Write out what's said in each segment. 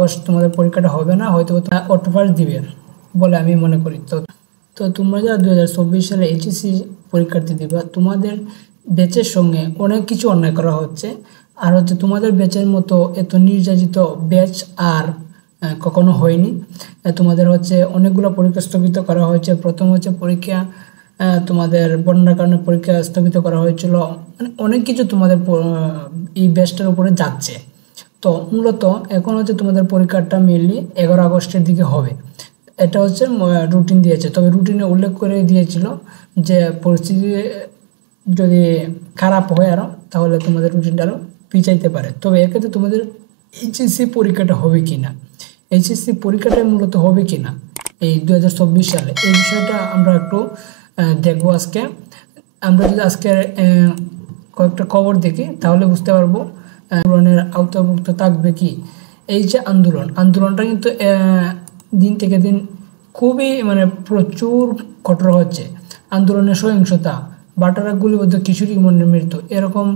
অবশ্য তোমাদের পরীক্ষাটা হবে না, হয়তো অটোপাস দিবে বলে আমি মনে করি। তো তো তোমরা যারা 2024 সালে এইচএসসি পরীক্ষার্থী দিবা, তোমাদের ব্যাচের সঙ্গে অনেক কিছু অন্যায় করা হচ্ছে। আর হচ্ছে তোমাদের ব্যাচের মতো এত নির্যাতিত ব্যাচ আর কখনো হয়নি। তোমাদের হচ্ছে অনেকগুলো পরীক্ষা স্থগিত করা হয়েছে। প্রথম হচ্ছে পরীক্ষা তোমাদের বন্যার কারণে পরীক্ষা স্থগিত করা হয়েছিল। মানে অনেক কিছু তোমাদের এই ব্যাচটার উপরে যাচ্ছে। তো মূলত এখন হচ্ছে তোমাদের পরীক্ষাটা মেনলি 11 আগস্টের দিকে হবে। এটা হচ্ছে রুটিন দিয়েছে, তবে রুটিনে উল্লেখ করে দিয়েছিল যে পরিস্থিতি যদি খারাপ হয় আরও, তাহলে তোমাদের রুটিনটা আরও পিছাইতে পারে। তবে এক্ষেত্রে তোমাদের এইচএসসি পরীক্ষাটা হবে কি না, এইচএসসি পরীক্ষাটা মূলত হবে কি না এই 2024 সালে, এই বিষয়টা আমরা একটু দেখবো আজকে। আমরা যদি আজকের কয়েকটা খবর দেখি তাহলে বুঝতে পারবো আন্দোলনের আওতাভুক্ত থাকবে কি। এই যে আন্দোলনটা কিন্তু দিন থেকে দিন খুবই মানে প্রচুর কঠোর হচ্ছে। আন্দোলনের সহিংসতা, বাটারা গুলিবদ্ধ কিশোরী মৃত্যু, এরকম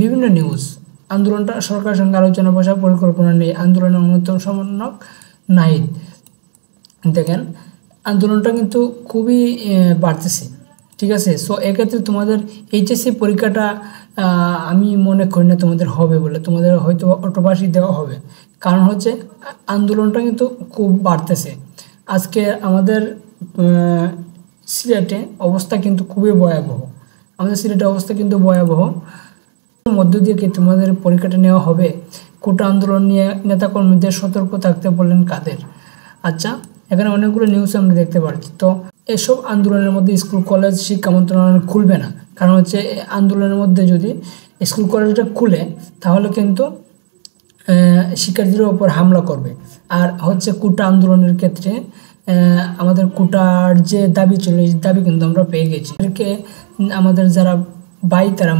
বিভিন্ন নিউজ। আন্দোলনটা সরকারের সঙ্গে আলোচনা বসার পরিকল্পনা নেই, আন্দোলনের অন্যতম সমন্বয়ক নাহিদ। দেখেন আন্দোলনটা কিন্তু খুবই বাড়তেছে, ঠিক আছে। সো এক্ষেত্রে তোমাদের এইচএসসি পরীক্ষাটা আমি মনে করি না তোমাদের হবে বলে, তোমাদের হয়তো অটোপাসই দেওয়া হবে। কারণ হচ্ছে আন্দোলনটা কিন্তু খুব বাড়তেছে। আজকে আমাদের সিলেটে অবস্থা কিন্তু খুবই ভয়াবহ, আমাদের সিলেটের অবস্থা কিন্তু ভয়াবহ। মধ্য দিয়ে কি তোমাদের পরীক্ষাটা নেওয়া হবে? কোটা আন্দোলন নিয়ে নেতাকর্মীদের সতর্ক থাকতে বললেন কাদের। আচ্ছা, এখানে অনেকগুলো নিউজ আমরা দেখতে পাচ্ছি। তো এসব আন্দোলনের মধ্যে স্কুল কলেজ শিক্ষা মন্ত্রণালয় খুলবে না, কারণ হচ্ছে আন্দোলনের মধ্যে যদি স্কুল কলেজটা খুলে তাহলে কিন্তু শিক্ষার্থীদের ওপর হামলা করবে। আর হচ্ছে কোটা আন্দোলনের ক্ষেত্রে আমাদের কোটার যে দাবি ছিল, এই দাবি কিন্তু আমরা পেয়ে গেছি। আমাদের যারা ভাই তারা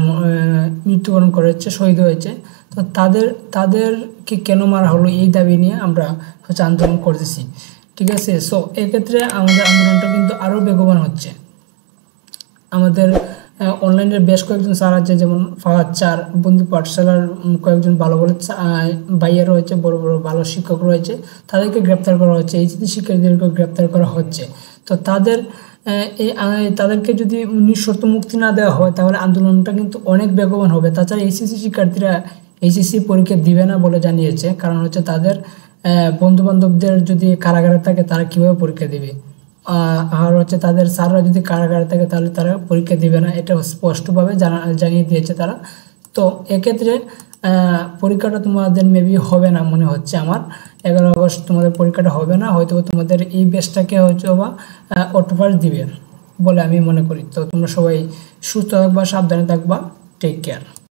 মৃত্যুবরণ করেছে, শহীদ হয়েছে, তো তাদেরকে কেন মারা হলো এই দাবি নিয়ে আমরা হচ্ছে আন্দোলন করতেছি, ঠিক আছে। সো এক্ষেত্রে আমাদের আন্দোলনটা কিন্তু আরও বেগবান হচ্ছে। আমাদের অনলাইনের বেশ কয়েকজন স্যার আছে, যেমন ফাহাদ স্যার, বন্ধু পাঠশালার কয়েকজন ভালো ভালো ভাইয়া রয়েছে, বড় বড় ভালো শিক্ষক রয়েছে, তাদেরকে গ্রেপ্তার করা হচ্ছে, এইচএসসি শিক্ষার্থীদেরকে গ্রেপ্তার করা হচ্ছে। তো তাদেরকে যদি নিঃশর্ত মুক্তি না দেওয়া হয় তাহলে আন্দোলনটা কিন্তু অনেক বেগবান হবে। তাছাড়া এইচএসসি শিক্ষার্থীরা এইচএসসি পরীক্ষা দিবে না বলে জানিয়েছে, কারণ হচ্ছে তাদের বন্ধুবান্ধবদের যদি কারাগারে থাকে তারা কীভাবে পরীক্ষা দেবে, আর হচ্ছে তাদের স্যাররা যদি কারাগারে থাকে তাহলে তারা পরীক্ষা দিবে না, এটা স্পষ্টভাবে জানিয়ে দিয়েছে তারা। তো এক্ষেত্রে পরীক্ষাটা তোমাদের মেবি হবে না মনে হচ্ছে আমার। 11 আগস্ট তোমাদের পরীক্ষাটা হবে না, হয়তো তোমাদের এই ব্যাচটাকে হয়তো বা অটোপাস দিবে বলে আমি মনে করি। তো তোমরা সবাই সুস্থ থাকবা, সাবধানে থাকবা, টেক কেয়ার।